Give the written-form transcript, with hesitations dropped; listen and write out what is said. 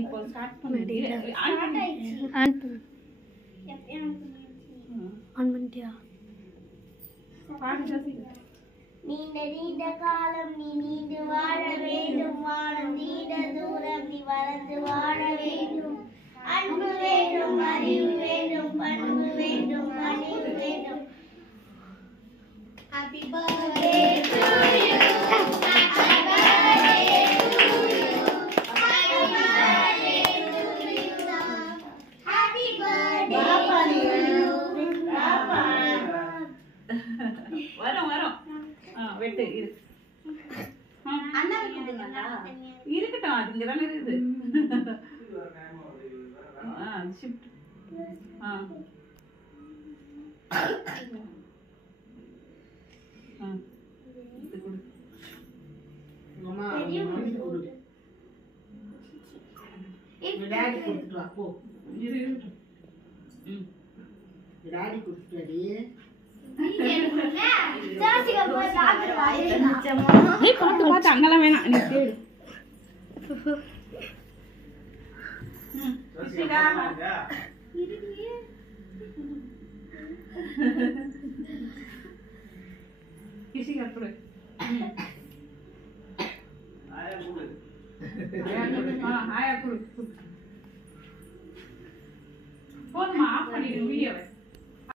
இப்போ ஸ்டார்ட் பண்ணி ஆன் பண்ணிட்டியா? நீண்ட நீண்ட காலம் நீ நீண்டு வாழ வேண்டும், வானம் நீண்ட தூரம் நீ வளர்ந்து வாழ வேண்டும். அன்பு வேண்டும், அறிவு வேண்டும், பண்பு வேண்டும், பணிவு வேண்டும். Happy birthday to you. Happy birthday to you. Happy birthday to you. Happy birthday to you. Papa. வரோம் வெட்டு இரு. அண்ணா கூப்பிடுங்கடா. இருக்கட்டும், அது இங்க தான இருக்குது. ஷிஃப்ட். இது கொடு. மாமா கொடு. டாடி கொடுத்துட்டு வா போ. இரு. டாடி கொடுத்துடி. பார்த்து அங்கெல்லாம் வேணாம், நீ கேளு. கிசிகா கொடு. ஆயா கொடு. போதுமா, ஆஃப் பண்ணிடு வீடியோவை.